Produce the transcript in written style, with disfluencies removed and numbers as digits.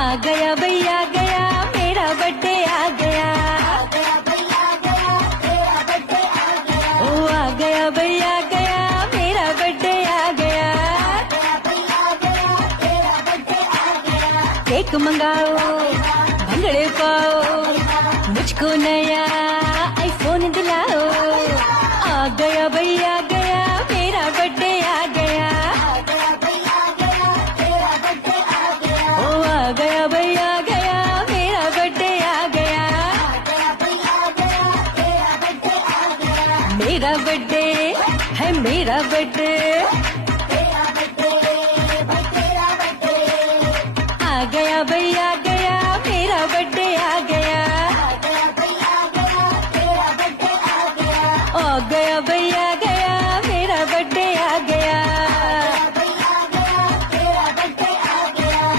आ गया भैया गया मेरा बर्थडे आ गया। ओ आ गया भैया गया मेरा बर्थडे आ गया। केक मंगाओ भंगड़े पाओ मुझको नया आईफोन दिलाओ। आ गया भैया गया मेरा बर्थडे आ गया। ओ आ गया भैया गया मेरा बर्थडे आ गया। मेरा बर्थडे है मेरा बर्थडे। आ गया भैया